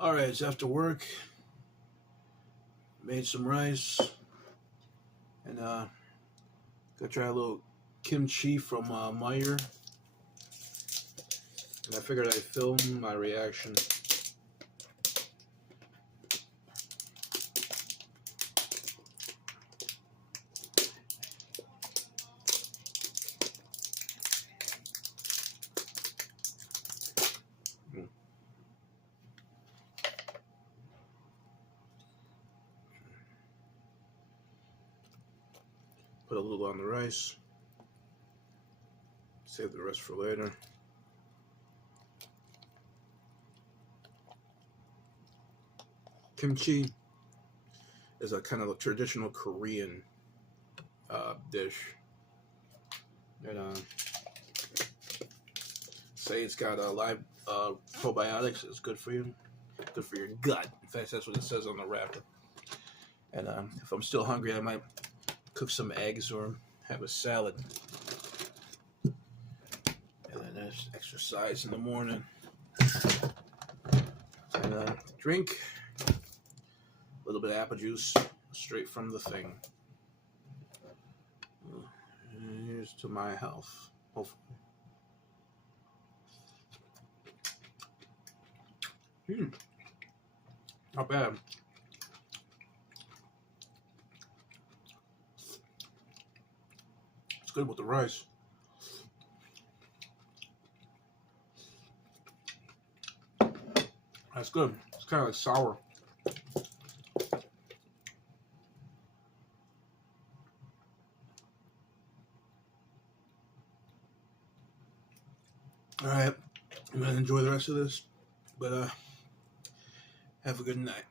Alright, it's after work. Made some rice. And gonna try a little kimchi from Meyer. And I figured I'd film my reaction. Put a little on the rice. Save the rest for later. Kimchi is a kind of a traditional Korean dish. And say it's got live probiotics. It's good for you. Good for your gut. In fact, that's what it says on the wrapper. And if I'm still hungry, I might cook some eggs or have a salad. And then there's exercise in the morning. And drink a little bit of apple juice straight from the thing. And here's to my health, hopefully. Not bad. It's good with the rice. That's good. It's kind of like sour. All right, I'm gonna enjoy the rest of this, but have a good night.